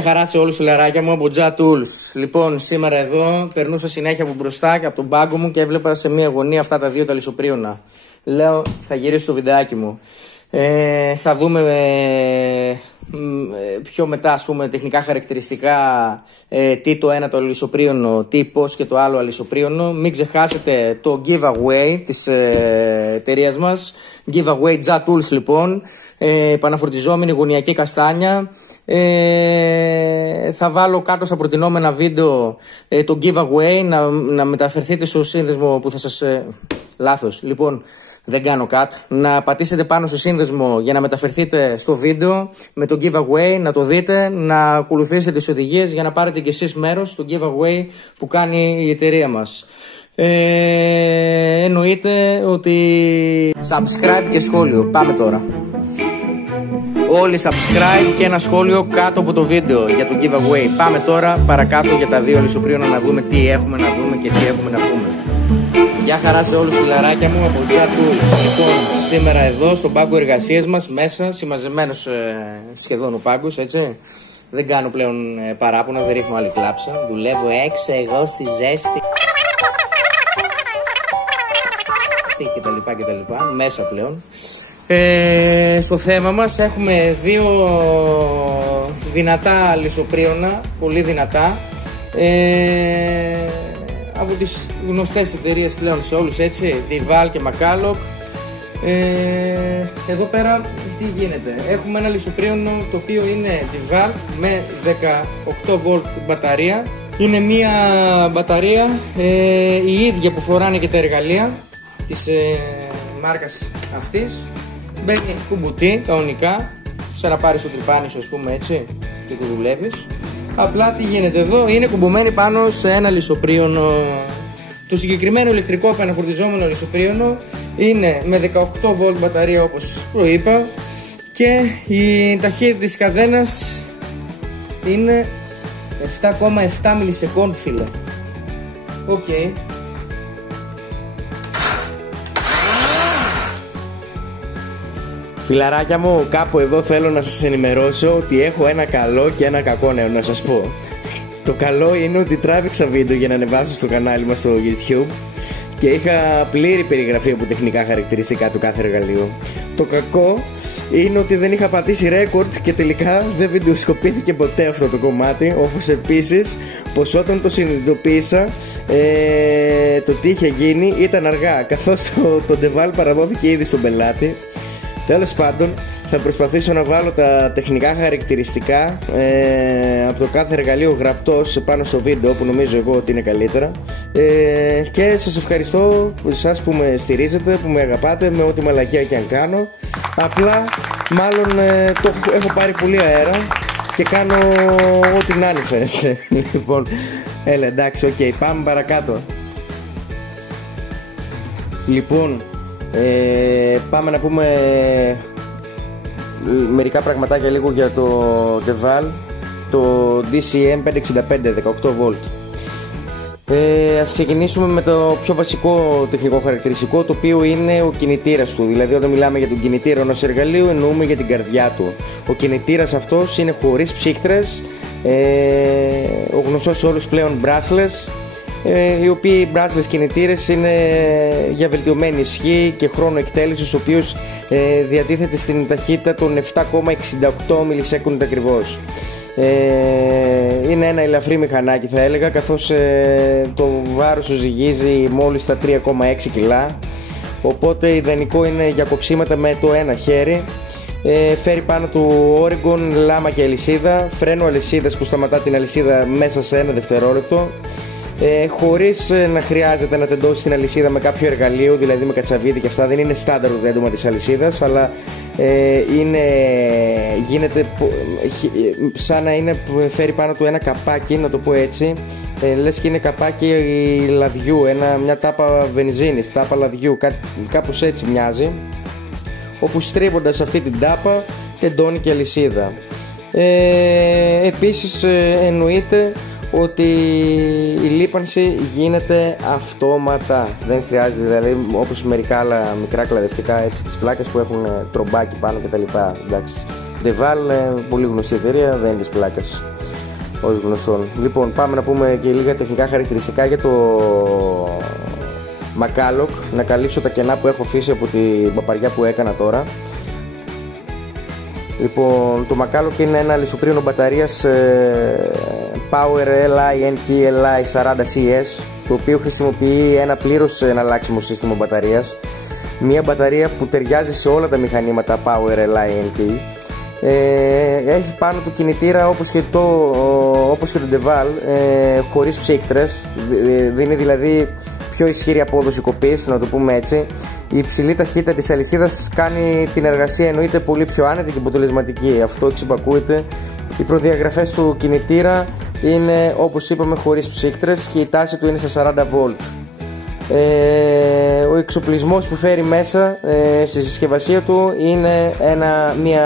Γεια χαρά σε όλους φιλαράκια μου από Jat Tools. Λοιπόν, σήμερα εδώ περνούσα συνέχεια από μπροστά και από τον πάγκο μου και έβλεπα σε μία γωνία αυτά τα δύο τα λησοπρίωνα. Λέω, θα γυρίσω το βιντεάκι μου. Θα δούμε πιο μετά, ας πούμε, τεχνικά χαρακτηριστικά τι το ένα το αλυσοπρίωνο, τι πώς και το άλλο αλυσοπρίωνο. Μην ξεχάσετε το giveaway της εταιρείας μας. Giveaway Jat Tools λοιπόν. Επαναφορτιζόμενη γωνιακή καστάνια. Θα βάλω κάτω στα προτινόμενα βίντεο το giveaway, να μεταφερθείτε στο σύνδεσμο που θα σας... Λάθος, λοιπόν, δεν κάνω cut. Να πατήσετε πάνω στο σύνδεσμο για να μεταφερθείτε στο βίντεο με το giveaway, να το δείτε, να ακολουθήσετε τις οδηγίες για να πάρετε κι εσείς μέρος στο giveaway που κάνει η εταιρεία μας. Εννοείται ότι subscribe και σχόλιο. Πάμε τώρα. Όλοι subscribe και ένα σχόλιο κάτω από το βίντεο για το giveaway. Πάμε τώρα παρακάτω για τα δύο λησοπρίωνα να δούμε τι έχουμε να δούμε και τι έχουμε να πούμε. Γεια χαρά σε όλους φιλαράκια μου από Jat Tools. Λοιπόν, σήμερα εδώ στον πάγκο εργασίας μας μέσα, συμμαζεμένος σχεδόν ο πάγκος, έτσι. Δεν κάνω πλέον παράπονα, δεν ρίχνω άλλη κλάψα. Δουλεύω έξω εγώ στη ζέστη και τα λοιπά, μέσα πλέον. Στο θέμα μας έχουμε δύο δυνατά λησοπρίωνα, πολύ δυνατά, από τις γνωστές εταιρείες πλέον σε όλους, έτσι, Dival και Macalloch. Εδώ πέρα τι γίνεται, έχουμε ένα λησοπρίωνο το οποίο είναι Dival με 18V μπαταρία. Είναι μια μπαταρία η ίδια που φοράνε και τα εργαλεία της μάρκας αυτής. Μπαίνει κουμπουτί κανονικά, σαν να πάρεις το τρυπάνι σου, ας πούμε, έτσι, και το δουλεύεις. Απλά τι γίνεται εδώ, είναι κουμπωμένη πάνω σε ένα λησοπρίωνο. Το συγκεκριμένο ηλεκτρικό επαναφορτιζόμενο λησοπρίωνο είναι με 18V μπαταρία όπως προείπα και η ταχύτητα της καδένας είναι 7,7 μιλισεκόντ, φίλε. Οκ. Φιλαράκια μου, κάπου εδώ θέλω να σας ενημερώσω ότι έχω ένα καλό και ένα κακό νέο να σας πω. Το καλό είναι ότι τράβηξα βίντεο για να ανεβάσω στο κανάλι μας στο YouTube και είχα πλήρη περιγραφή από τεχνικά χαρακτηριστικά του κάθε εργαλείου. Το κακό είναι ότι δεν είχα πατήσει record και τελικά δεν βιντεοσκοπήθηκε ποτέ αυτό το κομμάτι, όπως επίσης πως όταν το συνειδητοποίησα το τι είχε γίνει ήταν αργά, καθώς το Dival παραδόθηκε ήδη στον πελάτη. Τέλος πάντων, θα προσπαθήσω να βάλω τα τεχνικά χαρακτηριστικά από το κάθε εργαλείο γραπτός πάνω στο βίντεο που νομίζω εγώ ότι είναι καλύτερα, και σας ευχαριστώ εσάς που με στηρίζετε, που με αγαπάτε με ό,τι μαλακία και αν κάνω. Απλά μάλλον έχω πάρει πολύ αέρα και κάνω ό,τι να είναι, φαίνεται. Λοιπόν, έλα, εντάξει, οκ, πάμε παρακάτω. Λοιπόν, πάμε να πούμε μερικά πραγματάκια λίγο για το Dival, το DCM 565 18V. Ας ξεκινήσουμε με το πιο βασικό τεχνικό χαρακτηριστικό, το οποίο είναι ο κινητήρας του. Δηλαδή, όταν μιλάμε για τον κινητήρα ενός εργαλείου, εννοούμε για την καρδιά του. Ο κινητήρας αυτός είναι χωρίς ψύκτρες, ο γνωστός σε όλους πλέον brushless, οι οποίοι brushless κινητήρες είναι για βελτιωμένη ισχύ και χρόνο εκτέλεσης, ο οποίος διατίθεται στην ταχύτητα των 7,68 μιλισέκοντ ακριβώς. Είναι ένα ελαφρύ μηχανάκι, θα έλεγα, καθώς το βάρος του ζυγίζει μόλις τα 3,6 κιλά, οπότε ιδανικό είναι για κοψίματα με το ένα χέρι. Φέρει πάνω του Oregon, λάμα και αλυσίδα, φρένο αλυσίδας που σταματά την αλυσίδα μέσα σε ένα δευτερόλεπτο, χωρίς να χρειάζεται να τεντώσει την αλυσίδα με κάποιο εργαλείο, δηλαδή με κατσαβίδι και αυτά. Δεν είναι στάνταρ το δέντομα της αλυσίδας, αλλά γίνεται σαν να είναι, φέρει πάνω του ένα καπάκι, να το πω έτσι, λες και είναι καπάκι λαδιού, μια τάπα βενζίνης, τάπα λαδιού, κάπως έτσι μοιάζει, όπου στρίβοντας αυτή την τάπα τεντώνει και αλυσίδα. Επίσης εννοείται ότι η λίπανση γίνεται αυτόματα, δεν χρειάζεται, δηλαδή όπως μερικά άλλα μικρά κλαδευτικά, έτσι, τις πλάκες που έχουν τρομπάκι πάνω κτλ. Εντάξει, DeWal, πολύ γνωστή εταιρεία, δεν είναι της πλάκας, ως γνωστόν. Λοιπόν, πάμε να πούμε και λίγα τεχνικά χαρακτηριστικά για το Macalloch, να καλύψω τα κενά που έχω αφήσει από την παπαριά που έκανα τώρα. Λοιπόν, το Macalloch είναι ένα λησοπρίωνο μπαταρίας Power Li NK Li 40CS, το οποίο χρησιμοποιεί ένα πλήρως εναλλάξιμο σύστημα μπαταρίας. Μια μπαταρία που ταιριάζει σε όλα τα μηχανήματα Power Li NK. Έχει πάνω του κινητήρα όπως και το DeWal, χωρίς ψύκτρες, δίνει δηλαδή πιο ισχυρή απόδοση κοπής, να το πούμε έτσι. Η υψηλή ταχύτητα της αλυσίδας κάνει την εργασία εννοείται πολύ πιο άνετη και αποτελεσματική. Αυτό εξυπακούεται. Οι προδιαγραφές του κινητήρα είναι, όπως είπαμε, χωρίς ψύκτρες και η τάση του είναι στα 40V. Ο εξοπλισμός που φέρει μέσα στη συσκευασία του είναι μια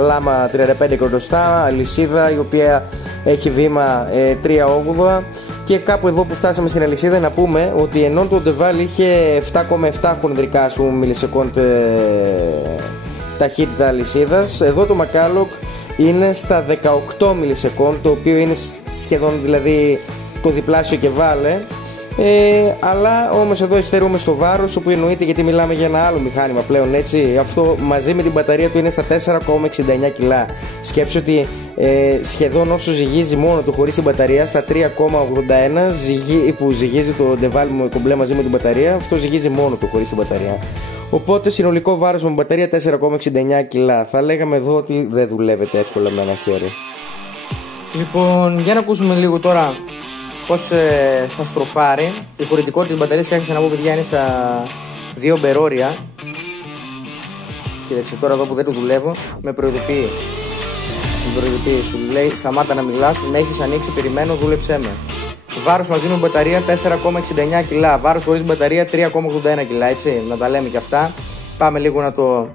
λάμα 35 εκατοστά, αλυσίδα η οποία έχει βήμα 3/8, και κάπου εδώ που φτάσαμε στην αλυσίδα να πούμε ότι ενώ το DeWal είχε 7,7 χονδρικά μιλισεκόντ ταχύτητα αλυσίδας, εδώ το Macalloch είναι στα 18 μιλισεκόντ, το οποίο είναι σχεδόν δηλαδή το διπλάσιο και βάλε. Αλλά όμως εδώ υστερούμε στο βάρος, όπου εννοείται γιατί μιλάμε για ένα άλλο μηχάνημα πλέον, έτσι. Αυτό μαζί με την μπαταρία του είναι στα 4,69 κιλά. Σκέψου ότι σχεδόν όσο ζυγίζει μόνο του χωρίς την μπαταρία, στα 3,81 που ζυγίζει το DeWal κομπλέ μαζί με την μπαταρία, αυτό ζυγίζει μόνο του χωρίς την μπαταρία. Οπότε συνολικό βάρος με μπαταρία 4,69 κιλά. Θα λέγαμε εδώ ότι δεν δουλεύεται εύκολα με ένα χέρι. Λοιπόν, για να ακούσουμε λίγο τώρα πώς θα στροφάρει. Η χωρητικότητα της μπαταρίας, άρχισα να πω παιδιά, είναι στα 2 μπερόρια. Κοίταξε τώρα εδώ που δεν το δουλεύω, με προειδοποιεί. Σου λέει σταμάτα να μιλάς, με έχεις ανοίξει, περιμένω, δούλεψέ με. Βάρος μαζί με μπαταρία 4,69 κιλά. Βάρος χωρίς μπαταρία 3,81 κιλά, έτσι. Να τα λέμε και αυτά. Πάμε λίγο να το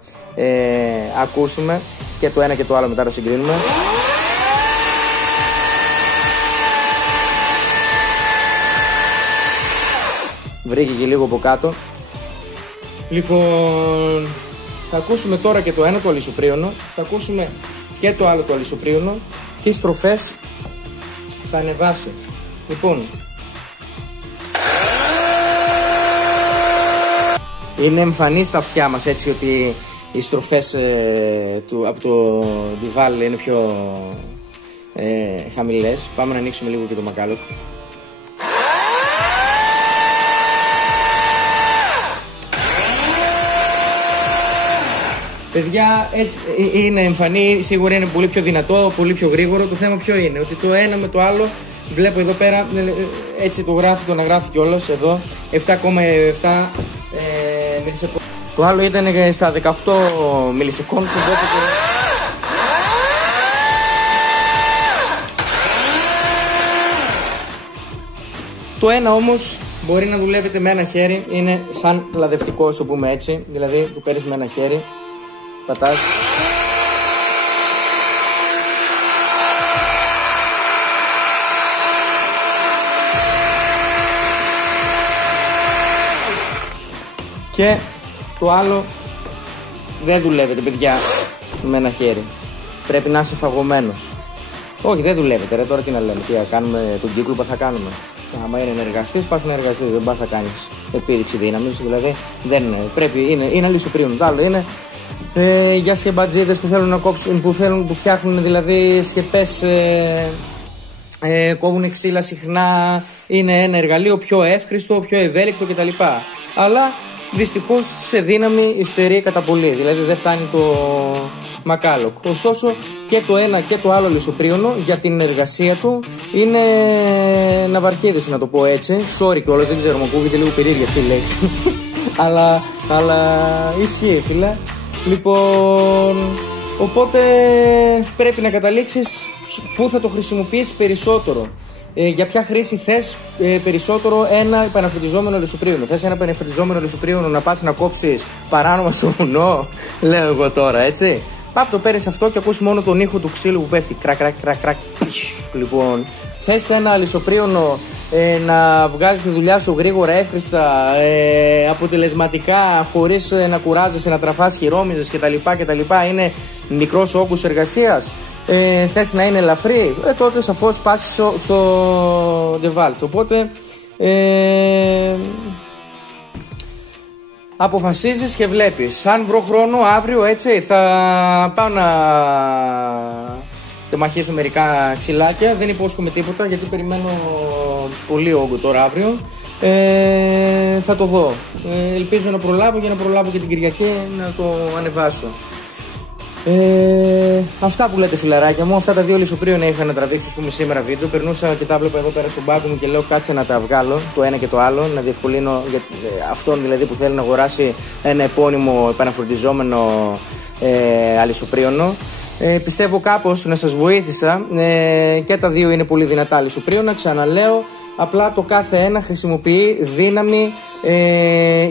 ακούσουμε και το ένα και το άλλο, μετά το συγκρίνουμε. Βρήκε και λίγο από κάτω. Λοιπόν, θα ακούσουμε τώρα και το ένα το αλυσοπρίωνο, θα ακούσουμε και το άλλο το αλυσοπρίωνο, τι στροφές θα ανεβάσει. Λοιπόν, είναι εμφανή στα αυτιά μας, έτσι, ότι οι στροφές από το DeWal είναι πιο χαμηλές. Πάμε να ανοίξουμε λίγο και το Macalloch. Παιδιά, έτσι είναι εμφανή, σίγουρα είναι πολύ πιο δυνατό, πολύ πιο γρήγορο. Το θέμα ποιο είναι, ότι το ένα με το άλλο, βλέπω εδώ πέρα, έτσι το γράφει, το αναγράφει κιόλας εδώ, 7,7 μιλισεκόντ. Το άλλο ήταν στα 18 μιλισεκόντ. Το ένα όμως μπορεί να δουλεύετε με ένα χέρι, είναι σαν λαδευτικό, το πούμε έτσι, δηλαδή το παίρνεις με ένα χέρι, πατάς. Και το άλλο δεν δουλεύεται, παιδιά, με ένα χέρι. Πρέπει να είσαι φαγωμένος. Όχι, δεν δουλεύεται, ρε, τώρα τι να λέμε, τι θα κάνουμε, τον κύκλο που θα κάνουμε. Άμα είναι εργαστής, πας να εργαστείς, δεν πας να κάνεις επίδειξη δύναμης, δηλαδή δεν είναι, πρέπει, είναι αλυσοπρίωνο. Το άλλο είναι για σκεμπατζίδες που θέλουν να κόψουν, που φτιάχνουν δηλαδή σκεπές, κόβουν ξύλα συχνά, είναι ένα εργαλείο πιο εύχριστο, πιο ευέλικτο κτλ. Αλλά δυστυχώς σε δύναμη υστερεί κατά πολύ, δηλαδή δεν φτάνει το Macalloch. Ωστόσο και το ένα και το άλλο λησοπρίωνο για την εργασία του είναι ναυαρχίδες, να το πω έτσι. Sorry κιόλας, δεν ξέρω, μου ακούγεται λίγο περίεργη αυτή η λέξη. αλλά ισχύει, φίλε. Λοιπόν, οπότε πρέπει να καταλήξεις πού θα το χρησιμοποιήσεις περισσότερο. Για ποια χρήση θες περισσότερο ένα επαναφρετιζόμενο λησοπρίωνο? Θες ένα επαναφρετιζόμενο λησοπρίωνο να πας να κόψεις παράνομα στο βουνό, λέω εγώ τώρα, έτσι. Πάπ, το παίρνεις αυτό και ακούς μόνο τον ήχο του ξύλου που πέφτει. Κρακ, κρακ, κρακ, κρακ. Λοιπόν, θες ένα λησοπρίωνο να βγάζεις τη δουλειά σου γρήγορα, εύχριστα, αποτελεσματικά, χωρίς να κουράζεσαι, να τραφάς χειρόμυζες κτλ. Είναι μικρός όγκος εργασίας. Θες να είναι ελαφρύ, τότε σαφώς πάσεις στο DeWalt. Οπότε αποφασίζεις και βλέπεις. Αν βρω χρόνο αύριο, έτσι, θα πάω να τεμαχίσω μερικά ξυλάκια. Δεν υπόσχομαι τίποτα γιατί περιμένω πολύ όγκο τώρα αύριο. Θα το δω. Ελπίζω να προλάβω για να προλάβω και την Κυριακή να το ανεβάσω. Αυτά που λέτε, φιλαράκια μου, αυτά τα δύο λησοπρίωνα είχα να τραβήξω, πούμε, σήμερα βίντεο. Περνούσα και τα βλέπω εδώ πέρα στον πάκο μου και λέω κάτσε να τα βγάλω το ένα και το άλλο, να διευκολύνω για αυτόν δηλαδή που θέλει να αγοράσει ένα επώνυμο επαναφροντιζόμενο αλυσοπρίωνο. Πιστεύω κάπως να σας βοήθησα. Και τα δύο είναι πολύ δυνατά αλυσοπρίωνα, ξαναλέω. Απλά το κάθε ένα χρησιμοποιεί δύναμη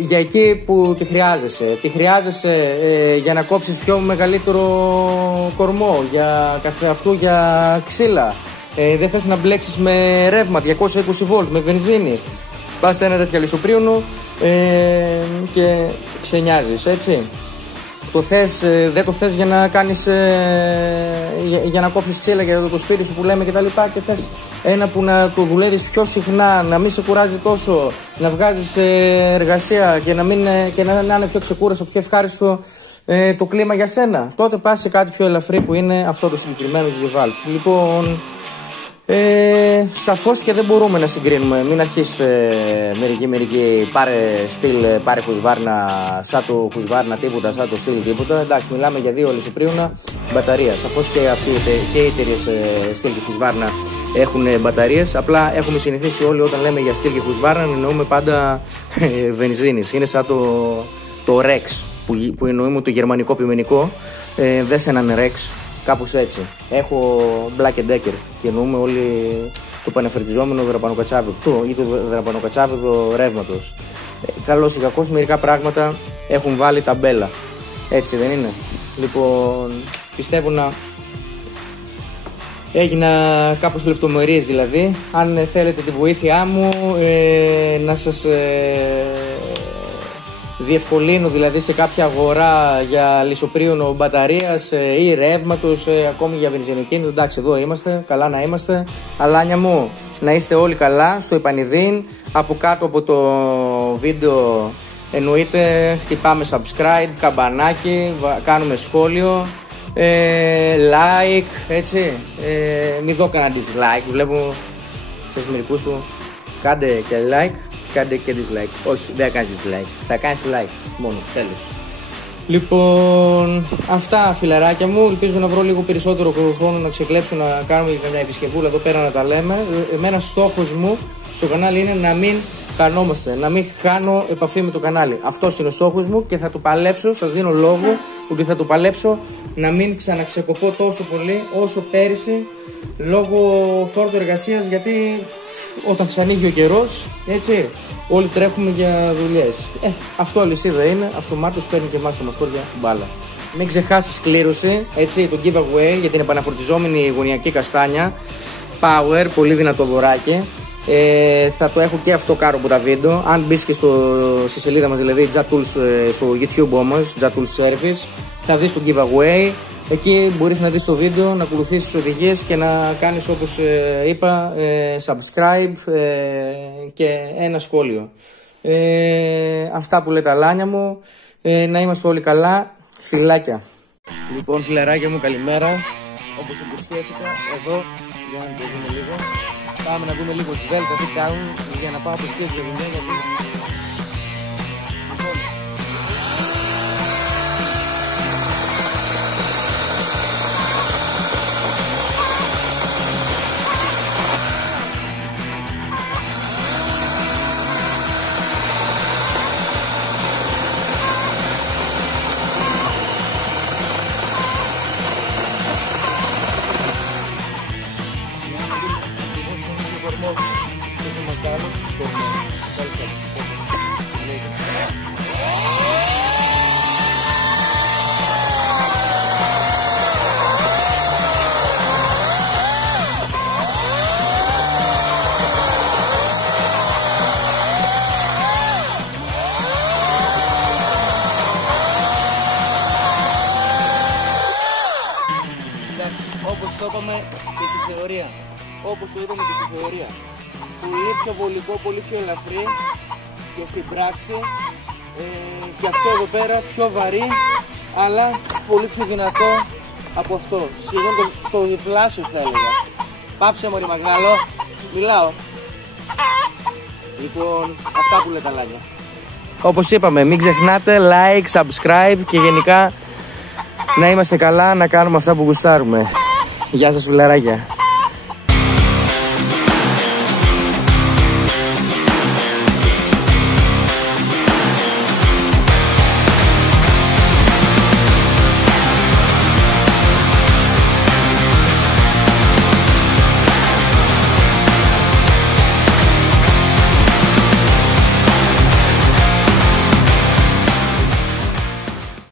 για εκεί που τη χρειάζεσαι. Τη χρειάζεσαι για να κόψεις πιο μεγαλύτερο κορμό, για καθεαυτού για ξύλα. Δεν θες να μπλέξεις με ρεύμα 220 βολτ, με βενζίνη. Πας σε ένα τέτοιο αλυσοπρίωνο και ξενιάζεις, έτσι. Δεν το θες για να κάνεις, για να κόψεις ξύλα για το σπίτι σου που λέμε και τα λοιπά, και θες ένα που να το δουλεύεις πιο συχνά, να μην σε κουράζει τόσο, να βγάζεις εργασία και να είναι πιο ξεκούραστο, πιο ευχάριστο το κλίμα για σένα. Τότε πας σε κάτι πιο ελαφρύ που είναι αυτό το συγκεκριμένο του DeWalt. Λοιπόν, σαφώς και δεν μπορούμε να συγκρίνουμε. Μην αρχίσετε μερικοί πάρε Husqvarna, σαν το Husqvarna τίποτα, σαν το στυλ τίποτα. Εντάξει, μιλάμε για δύο αλυσοπρίωνα μπαταρία. Σαφώς και οι εταιρείες στυλ και Husqvarna έχουν μπαταρίες. Απλά έχουμε συνηθίσει όλοι όταν λέμε για στυλ και Husqvarna εννοούμε πάντα βενζίνης. Είναι σαν το Rex που εννοούμε το γερμανικό πειμενικό. Δες έναν Rex. Κάπως έτσι. Έχω Black & Decker και εννοούμε όλοι το πανεφερτιζόμενο δραπανοκατσάβιδο ή το δραπανοκατσάβιδο ρεύματος. Καλώς ή κακώς μερικά πράγματα έχουν βάλει ταμπέλα. Έτσι δεν είναι? Λοιπόν, πιστεύω να έγινα κάπως λεπτομερίες δηλαδή. Αν θέλετε τη βοήθειά μου να σας διευκολύνω δηλαδή σε κάποια αγορά για λησοπρίωνο μπαταρίας ή ρεύματος, ακόμη για βενζινοκίνητο, εντάξει, εδώ είμαστε, καλά να είμαστε. Αλάνια μου, να είστε όλοι καλά, στο επανειδήν. Από κάτω από το βίντεο εννοείται χτυπάμε subscribe, καμπανάκι, κάνουμε σχόλιο, like, έτσι, μη δω κανένα dislike, βλέπω σας μερικούς που κάντε και like, κάντε και dislike. Όχι, δεν θα κάνεις dislike, θα κάνεις like μόνο, τέλος. Λοιπόν, αυτά φιλαράκια μου. Ελπίζω να βρω λίγο περισσότερο χρόνο να ξεκλέψω, να κάνουμε μια επισκευούλα εδώ πέρα να τα λέμε. Εμένα στόχος μου στο κανάλι είναι να μην χανόμαστε, να μην χάνω επαφή με το κανάλι. Αυτός είναι ο στόχος μου και θα το παλέψω. Σας δίνω λόγο ότι θα το παλέψω να μην ξαναξεκοπώ τόσο πολύ όσο πέρυσι λόγω φόρτου εργασίας, γιατί όταν ξανοίγει ο καιρός, έτσι, όλοι τρέχουμε για δουλειές. Αυτό αλυσίδα είναι, αυτομάτως παίρνει και εμάς το μαστόρια μπάλα. Μην ξεχάσεις κλήρωση, έτσι, το giveaway για την επαναφορτιζόμενη γωνιακή καστάνια Power, πολύ δυνατό δωράκι. Θα το έχω και αυτό κάτω από τα βίντεο. Αν μπεις και στη σελίδα μας, δηλαδή JatTools στο YouTube όμως, JatTools Service, θα δεις το giveaway. Εκεί μπορείς να δεις το βίντεο, να ακολουθήσεις τις οδηγίες και να κάνεις όπως είπα, subscribe και ένα σχόλιο. Αυτά που λέτε αλάνια μου, να είμαστε όλοι καλά, φιλάκια. Λοιπόν φιλαράκια μου, καλημέρα. Όπως υποσχέθηκα, εδώ, για να το δούμε λίγο. Πάμε να δούμε λίγο τις Δέλτα τι κάνουν για να πάω από σκιές για δουλειά, γιατί... Έχουμε κάνει θεωρία. Όπως το είδαμε και στη θεωρία. Πολύ πιο βολικό, πολύ πιο ελαφρύ και στην πράξη και αυτό εδώ πέρα πιο βαρύ, αλλά πολύ πιο δυνατό από αυτό. Σχεδόν το διπλάσιο θα έλεγα. Πάψε μωρή Μαγδάλο, μιλάω. Λοιπόν, αυτά που λέει τα λάδια. Όπως είπαμε, μην ξεχνάτε like, subscribe και γενικά να είμαστε καλά, να κάνουμε αυτά που γουστάρουμε. Γεια σας φιλαράκια.